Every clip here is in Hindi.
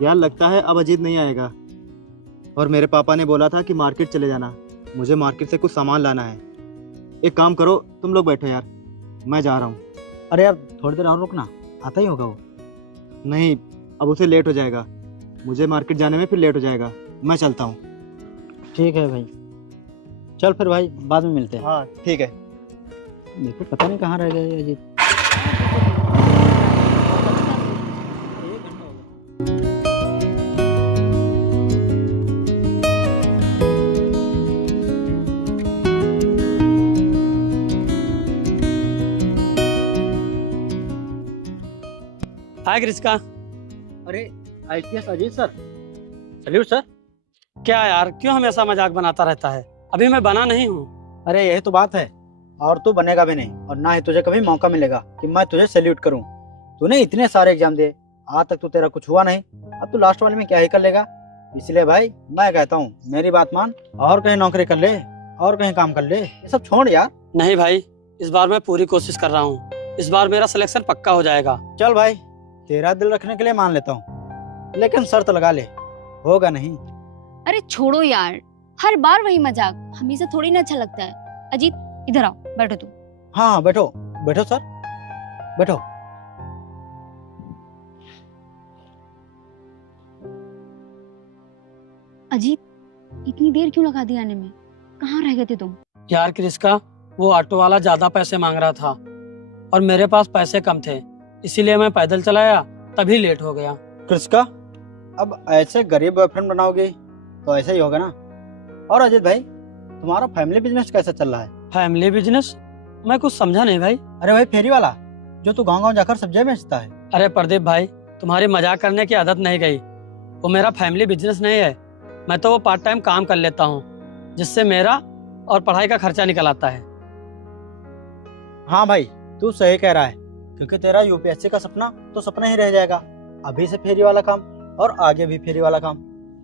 यार लगता है अब अजीत नहीं आएगा। और मेरे पापा ने बोला था कि मार्केट चले जाना, मुझे मार्केट से कुछ सामान लाना है। एक काम करो, तुम लोग बैठो यार, मैं जा रहा हूँ। अरे यार थोड़ी देर और रुकना, आता ही होगा वो। नहीं, अब उसे लेट हो जाएगा, मुझे मार्केट जाने में फिर लेट हो जाएगा। मैं चलता हूँ। ठीक है भाई, चल फिर भाई, बाद में मिलते हैं। हाँ ठीक है। देखो पता नहीं कहाँ रह गए ये अजीत। हाय कृष्का। अरे IPS Ajit sir, salute sir. क्या यार, क्यों हमेशा मजाक बनाता रहता है? अभी मैं बना नहीं हूँ। अरे यही तो बात है, और तू बनेगा भी नहीं, और ना ही तुझे कभी मौका मिलेगा कि मैं तुझे सैल्यूट करूं। तूने इतने सारे एग्जाम दिए, आज तक तो तेरा कुछ हुआ नहीं, अब तू लास्ट वाले में क्या ही कर लेगा। इसलिए भाई मैं कहता हूँ मेरी बात मान, और कहीं नौकरी कर ले, और कहीं काम कर ले, ये सब छोड़ यार। नहीं भाई, इस बार मैं पूरी कोशिश कर रहा हूँ। इस बार मेरा सिलेक्शन पक्का हो जाएगा। चल भाई, तेरा दिल रखने के लिए मान लेता हूँ, लेकिन शर्त लगा ले, होगा नहीं। अरे छोड़ो यार, हर बार वही मजाक, हमेशा थोड़ी ना अच्छा लगता है। अजीत इधर आओ, बैठो तुम। हाँ बैठो बैठो सर, बैठो। अजीत इतनी देर क्यों लगा दी आने में, कहाँ रह गए थे तुम? यार कृष्का, वो ऑटो वाला ज्यादा पैसे मांग रहा था और मेरे पास पैसे कम थे, इसीलिए मैं पैदल चलाया, तभी लेट हो गया। कृष्का, अब ऐसे गरीब बॉयफ्रेंड बनाओगे तो ऐसा ही होगा ना। और अजीत भाई, तुम्हारा फैमिली बिजनेस कैसा चल रहा है? Family business? मैं कुछ समझा नहीं भाई। अरे भाई फेरी वाला, जो तू गांव गांव जाकर सब्जियां बेचता है। अरे प्रदीप भाई, तुम्हारी मजाक करने की आदत नहीं गई। वो मेरा फैमिली बिजनेस नहीं है, मैं तो वो पार्ट टाइम काम कर लेता हूँ, जिससे मेरा और पढ़ाई का खर्चा निकल आता है। हाँ भाई, तू सही कह रहा है, क्योंकि तेरा यूपीएससी का सपना तो सपना ही रह जाएगा। अभी से फेरी वाला काम और आगे भी फेरी वाला काम,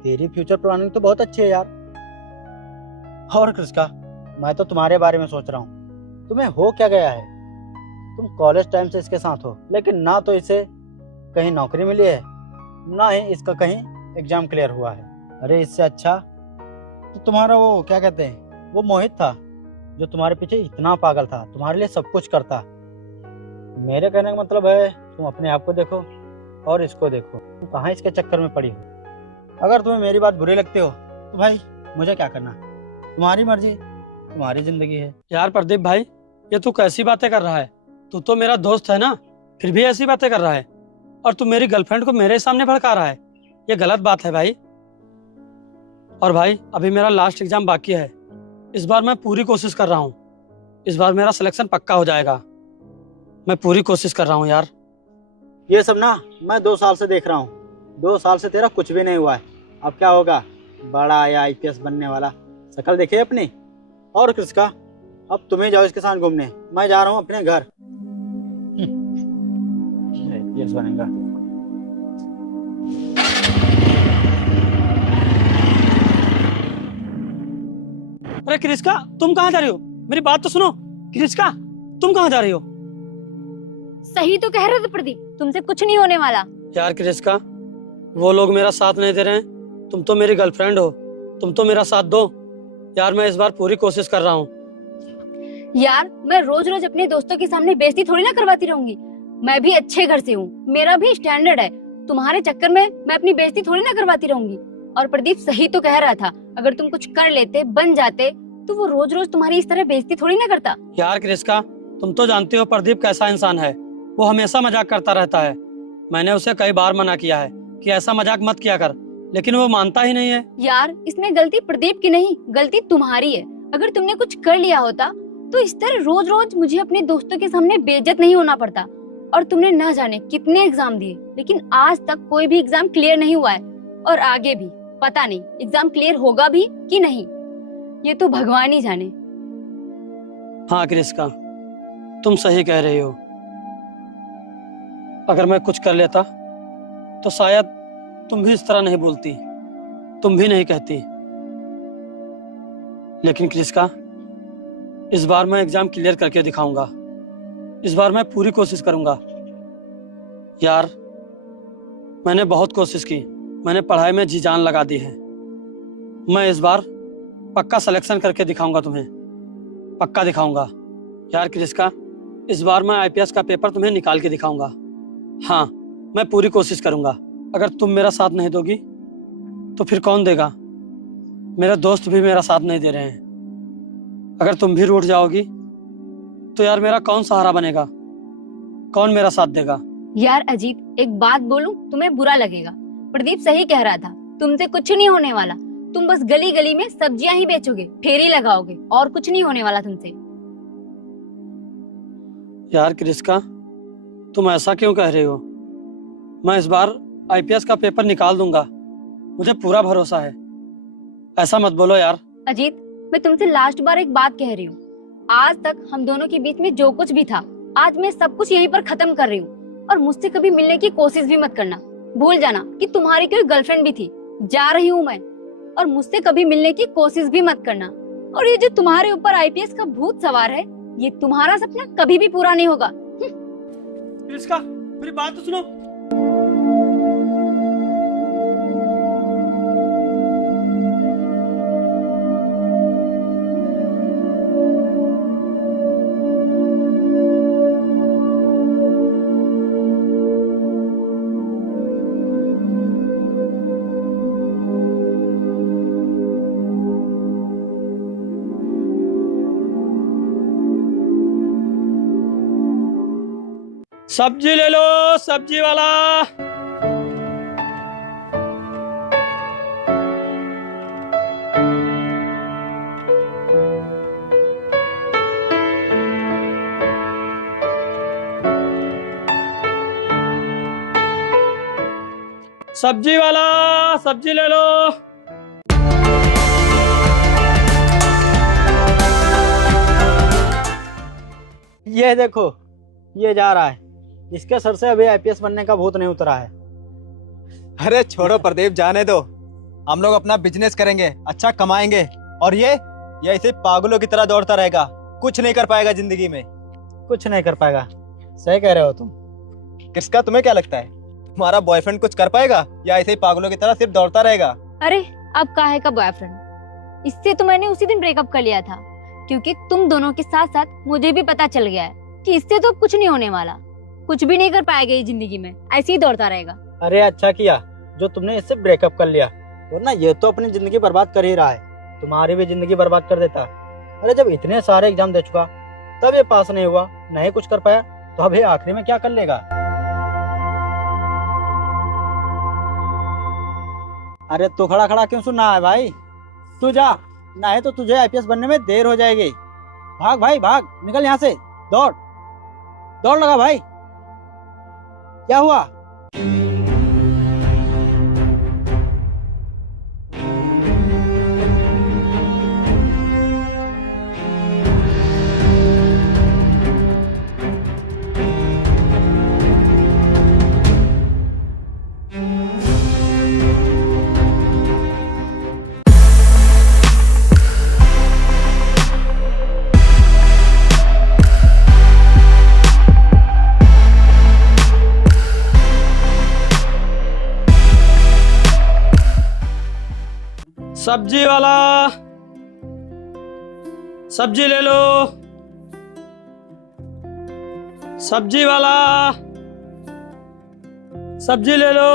तेरी फ्यूचर प्लानिंग तो बहुत अच्छी है यार। और कृष्का, मैं तो तुम्हारे बारे में सोच रहा हूँ, तुम्हें हो क्या गया है? तुम कॉलेज टाइम से इसके साथ हो, लेकिन ना तो इसे कहीं नौकरी मिली है, ना ही इसका कहीं एग्जाम क्लियर हुआ है। अरे इससे अच्छा तो तुम्हारा वो क्या कहते हैं, वो मोहित था, जो तुम्हारे पीछे इतना पागल था, तुम्हारे लिए सब कुछ करता। मेरे कहने का मतलब है, तुम अपने आप को देखो और इसको देखो, तुम कहाँ इसके चक्कर में पड़ी हो। अगर तुम्हें मेरी बात बुरी लगती हो तो भाई मुझे क्या करना, तुम्हारी मर्जी, तुम्हारी जिंदगी है। यार प्रदीप भाई, ये तू कैसी बातें कर रहा है? तू तो मेरा दोस्त है ना, फिर भी ऐसी बातें कर रहा है, और तू मेरी गर्लफ्रेंड को मेरे सामने भड़का रहा है। ये गलत बात है भाई। और भाई, अभी मेरा लास्ट एग्जाम बाकी है, इस बार मैं पूरी कोशिश कर रहा हूँ। इस बार मेरा सिलेक्शन पक्का हो जाएगा, मैं पूरी कोशिश कर रहा हूँ यार। ये सब ना मैं 2 साल से देख रहा हूँ, 2 साल से तेरा कुछ भी नहीं हुआ है। अब क्या होगा, बड़ा आया आईपीएस बनने वाला, शक्ल देखिए अपनी। और किसका, अब तुम्हें जाओ इसके साथ घूमने, मैं जा रहा हूँ अपने घर। आईपीएस बनेगा। अरे कृष्का, तुम कहाँ जा रही हो? मेरी बात तो सुनो। कृष्का, तुम कहाँ जा रही हो? सही तो कह रहे थे प्रदीप, तुमसे कुछ नहीं होने वाला। यार कृष्का, वो लोग मेरा साथ नहीं दे रहे हैं, तुम तो मेरी गर्लफ्रेंड हो, तुम तो मेरा साथ दो यार। मैं इस बार पूरी कोशिश कर रहा हूँ। यार मैं रोज रोज अपने दोस्तों के सामने बेइज्जती थोड़ी ना करवाती रहूंगी। मैं भी अच्छे घर से हूँ, मेरा भी स्टैंडर्ड है, तुम्हारे चक्कर में मैं अपनी बेइज्जती थोड़ी ना करवाती रहूंगी। और प्रदीप सही तो कह रहा था, अगर तुम कुछ कर लेते, बन जाते, तो वो रोज रोज तुम्हारी इस तरह बेइज्जती थोड़ी ना करता। यार कृष्का, तुम तो जानती हो प्रदीप कैसा इंसान है, वो हमेशा मजाक करता रहता है। मैंने उसे कई बार मना किया है कि ऐसा मजाक मत किया कर, लेकिन वो मानता ही नहीं है। यार इसमें गलती प्रदीप की नहीं, गलती तुम्हारी है। अगर तुमने कुछ कर लिया होता तो इस तरह रोज रोज मुझे अपने दोस्तों के सामने बेइज्जत नहीं होना पड़ता। और तुमने ना जाने कितने एग्जाम दिए, लेकिन आज तक कोई भी एग्जाम क्लियर नहीं हुआ है, और आगे भी पता नहीं एग्जाम क्लियर होगा भी कि नहीं, ये तो भगवान ही जाने। हाँ कृष्का, तुम सही कह रही हो। अगर मैं कुछ कर लेता तो शायद तुम भी इस तरह नहीं बोलती, तुम भी नहीं कहती। लेकिन कृष्का, इस बार मैं एग्जाम क्लियर करके दिखाऊंगा, इस बार मैं पूरी कोशिश करूंगा। यार मैंने बहुत कोशिश की, मैंने पढ़ाई में जी जान लगा दी है। मैं इस बार पक्का सिलेक्शन करके दिखाऊंगा तुम्हें, पक्का दिखाऊंगा। यार क्रिस्का, इस बार मैं आईपीएस का पेपर तुम्हें निकाल के दिखाऊंगा। हाँ, मैं पूरी कोशिश करूंगा। अगर तुम मेरा साथ नहीं दोगी तो फिर कौन देगा? मेरे दोस्त भी मेरा साथ नहीं दे रहे हैं। अगर तुम भी रूठ जाओगी तो यार मेरा कौन सहारा बनेगा? कौन मेरा साथ देगा? यार अजीत, एक बात बोलूं, तुम्हें बुरा लगेगा। प्रदीप सही कह रहा था, तुमसे कुछ नहीं होने वाला। तुम बस गली गली में सब्जियां ही बेचोगे, फेरी लगाओगे, और कुछ नहीं होने वाला तुमसे। यार क्रिस्का, तुम ऐसा क्यों कह रहे हो? मैं इस बार आईपीएस का पेपर निकाल दूंगा, मुझे पूरा भरोसा है। ऐसा मत बोलो यार। अजीत, मैं तुमसे लास्ट बार एक बात कह रही हूँ। आज तक हम दोनों के बीच में जो कुछ भी था, आज मैं सब कुछ यहीं पर खत्म कर रही हूँ। और मुझसे कभी मिलने की कोशिश भी मत करना। भूल जाना कि तुम्हारी कोई गर्लफ्रेंड भी थी। जा रही हूँ मैं, और मुझसे कभी मिलने की कोशिश भी मत करना। और ये जो तुम्हारे ऊपर आईपीएस का भूत सवार है, ये तुम्हारा सपना कभी भी पूरा नहीं होगा। क्रिस्का, मेरी बात तो सुनो। सब्जी ले लो, सब्जी वाला। सब्जी वाला, सब्जी ले लो। ये देखो, ये जा रहा है। इसके सर से अभी आईपीएस बनने का भूत नहीं उतरा है। अरे छोड़ो प्रदीप, जाने दो। हम लोग अपना बिजनेस करेंगे, अच्छा कमाएंगे। और ये ऐसे पागलों की तरह दौड़ता रहेगा, कुछ नहीं कर पाएगा जिंदगी में। कुछ नहीं कर पाएगा। सही कह रहे हो तुम। किसका, तुम्हें क्या लगता है तुम्हारा बॉयफ्रेंड कुछ कर पाएगा, या ऐसे ही पागलों की तरह सिर्फ दौड़ता रहेगा? अरे अब काहे का बॉयफ्रेंड? इससे तो मैंने उसी दिन ब्रेकअप कर लिया था, क्योंकि तुम दोनों के साथ साथ मुझे भी पता चल गया है कि इससे तो कुछ नहीं होने वाला। कुछ भी नहीं कर पाएगा ये जिंदगी में, ऐसे ही दौड़ता रहेगा। अरे अच्छा किया जो तुमने इससे ब्रेकअप कर लिया, वरना ये तो अपनी जिंदगी बर्बाद कर ही रहा है। तुम्हारी भी जिंदगी बर्बाद कर देता। अरे जब इतने सारे एग्जाम दे चुका, तब ये पास नहीं हुआ, नहीं कुछ कर पाया, तो अब ये आखिरी में क्या कर लेगा? अरे तू खड़ा खड़ा क्यों सुनना है भाई? तू जा, नहीं तो तुझे आईपीएस बनने में देर हो जाएगी। भाग भाई भाग, निकल यहाँ से। दौड़ दौड़ लगा भाई। क्या हुआ? सब्जी वाला, सब्जी ले लो। सब्जी वाला, सब्जी ले लो।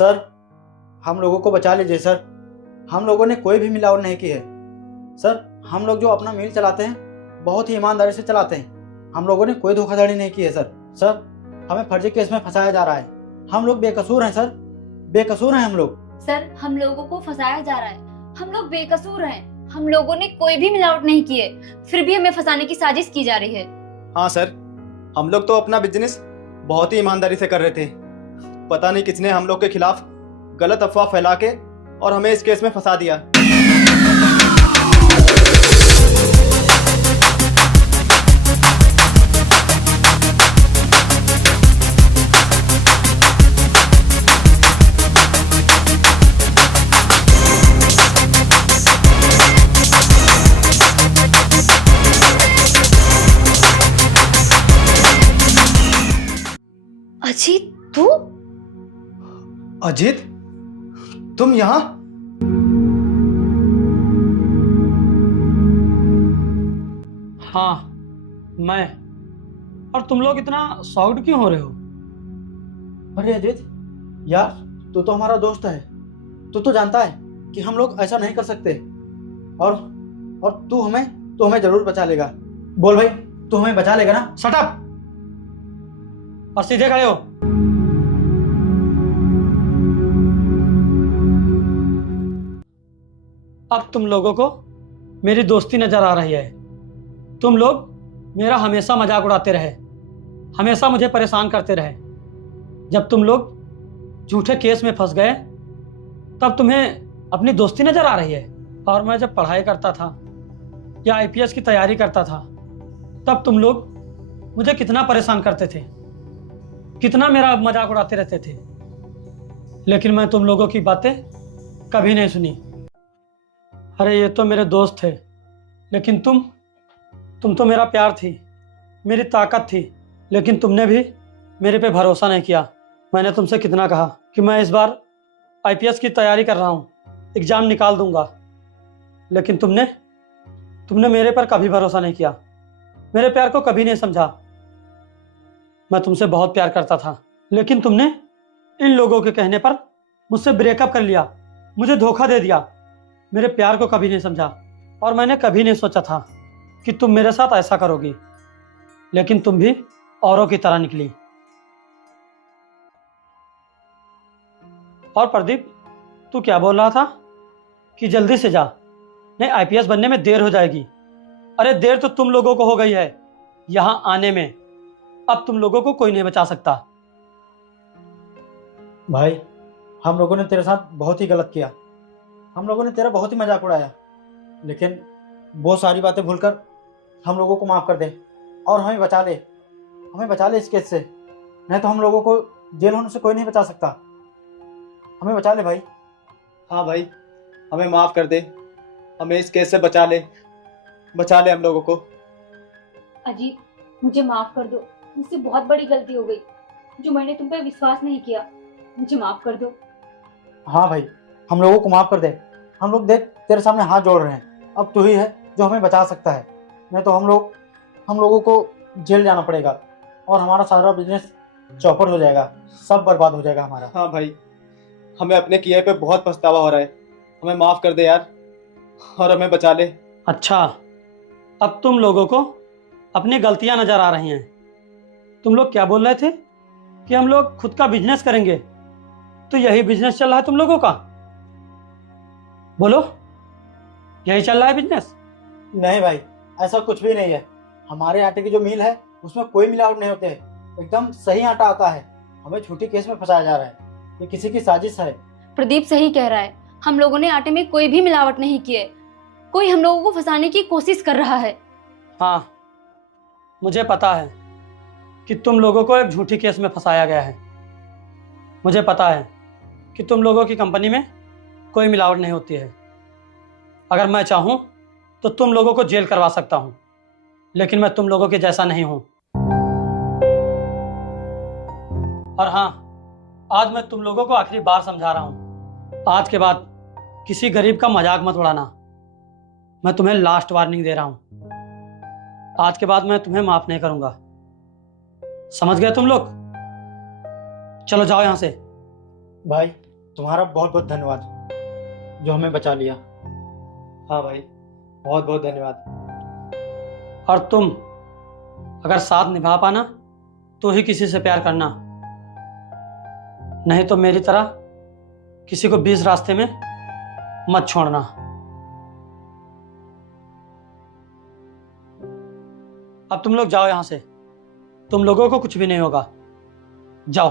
सर हम लोगों को बचा लीजिए सर, हम लोगों ने कोई भी मिलावट नहीं की है। सर हम लोग जो अपना मिल चलाते हैं बहुत ही ईमानदारी से चलाते हैं, हम लोगों ने कोई धोखाधड़ी नहीं की है सर। सर हमें फर्जी केस में फंसाया जा रहा है, हम लोग बेकसूर हैं सर, बेकसूर हैं हम लोग। सर हम लोगों को फंसाया जा रहा है, हम लोग बेकसूर हैं, हम लोगों ने कोई भी मिलावट नहीं की है, फिर भी हमें फंसाने की साजिश की जा रही है। हाँ सर, हम लोग तो अपना बिजनेस बहुत ही ईमानदारी से कर रहे थे। पता नहीं किसने हम लोग के खिलाफ गलत अफवाह फैला के और हमें इस केस में फंसा दिया। अजीत तू? अजीत, तुम यहाँ? हाँ मैं। और तुम लोग इतना शॉक्ड क्यों हो रहे हो? अरे अजीत यार, तू तो हमारा दोस्त है, तू तो जानता है कि हम लोग ऐसा नहीं कर सकते, और तू हमें जरूर बचा लेगा। बोल भाई, तू हमें बचा लेगा ना? शट अप और सीधे खड़े हो। अब तुम लोगों को मेरी दोस्ती नजर आ रही है। तुम लोग मेरा हमेशा मजाक उड़ाते रहे, हमेशा मुझे परेशान करते रहे। जब तुम लोग झूठे केस में फंस गए तब तुम्हें अपनी दोस्ती नजर आ रही है। और मैं जब पढ़ाई करता था या आईपीएस की तैयारी करता था तब तुम लोग मुझे कितना परेशान करते थे, कितना मेरा मजाक उड़ाते रहते थे, लेकिन मैं तुम लोगों की बातें कभी नहीं सुनी। अरे ये तो मेरे दोस्त थे, लेकिन तुम तो मेरा प्यार थी, मेरी ताकत थी, लेकिन तुमने भी मेरे पे भरोसा नहीं किया। मैंने तुमसे कितना कहा कि मैं इस बार आईपीएस की तैयारी कर रहा हूँ, एग्ज़ाम निकाल दूंगा, लेकिन तुमने मेरे पर कभी भरोसा नहीं किया, मेरे प्यार को कभी नहीं समझा। मैं तुमसे बहुत प्यार करता था, लेकिन तुमने इन लोगों के कहने पर मुझसे ब्रेकअप कर लिया, मुझे धोखा दे दिया, मेरे प्यार को कभी नहीं समझा। और मैंने कभी नहीं सोचा था कि तुम मेरे साथ ऐसा करोगी, लेकिन तुम भी औरों की तरह निकली। और प्रदीप, तू क्या बोल रहा था कि जल्दी से जा, नहीं आईपीएस बनने में देर हो जाएगी। अरे देर तो तुम लोगों को हो गई है यहाँ आने में, अब तुम लोगों को कोई नहीं बचा सकता। भाई हम लोगों ने तेरे साथ बहुत ही गलत किया, हम लोगों ने तेरा बहुत ही मजाक उड़ाया, लेकिन वो सारी बातें भूलकर हम लोगों को माफ़ कर दे और हमें बचा ले इस केस से। नहीं तो हम लोगों को जेल होने से कोई नहीं बचा सकता, हमें बचा ले भाई। हाँ भाई, हमें माफ़ कर दे, हमें इस केस से बचा ले हम लोगों को। अजीत मुझे माफ कर दो, मुझसे बहुत बड़ी गलती हो गई, जो मैंने तुम पे विश्वास नहीं किया, मुझे माफ कर दो। हाँ भाई, हम लोगों को माफ़ कर दे, हम लोग देख तेरे सामने हाथ जोड़ रहे हैं, अब तू ही है जो हमें बचा सकता है, नहीं तो हम लोगों को जेल जाना पड़ेगा और हमारा सारा बिजनेस चौपट हो जाएगा, सब बर्बाद हो जाएगा हमारा। हाँ भाई, हमें अपने किए पे बहुत पछतावा हो रहा है, हमें माफ़ कर दे यार और हमें बचा ले। अच्छा, अब तुम लोगों को अपनी गलतियां नजर आ रही हैं। तुम लोग क्या बोल रहे थे कि हम लोग खुद का बिजनेस करेंगे, तो यही बिजनेस चल रहा है तुम लोगों का? बोलो, यही चल रहा है बिजनेस? नहीं भाई, ऐसा कुछ भी नहीं है, हमारे आटे की जो मिल है उसमें कोई मिलावट नहीं होते, एकदम सही आटा आता है, हमें झूठी केस में फंसाया जा रहा है, ये किसी की साजिश है। प्रदीप सही कह रहा है, हम लोगों ने आटे में कोई भी मिलावट नहीं की है, कोई हम लोगों को फंसाने की कोशिश कर रहा है। हाँ, मुझे पता है कि तुम लोगों को एक झूठी केस में फंसाया गया है। मुझे पता है कि तुम लोगों की कंपनी में कोई मिलावट नहीं होती है। अगर मैं चाहूँ तो तुम लोगों को जेल करवा सकता हूँ, लेकिन मैं तुम लोगों के जैसा नहीं हूँ। और हाँ, आज मैं तुम लोगों को आखिरी बार समझा रहा हूँ, आज के बाद किसी गरीब का मजाक मत उड़ाना। मैं तुम्हें लास्ट वार्निंग दे रहा हूँ, आज के बाद मैं तुम्हें माफ नहीं करूंगा, समझ गए तुम लोग? चलो जाओ यहाँ से। भाई तुम्हारा बहुत बहुत धन्यवाद जो हमें बचा लिया। हाँ भाई, बहुत बहुत धन्यवाद। और तुम अगर साथ निभा पाना तो ही किसी से प्यार करना, नहीं तो मेरी तरह किसी को बीच रास्ते में मत छोड़ना। अब तुम लोग जाओ यहां से, तुम लोगों को कुछ भी नहीं होगा, जाओ।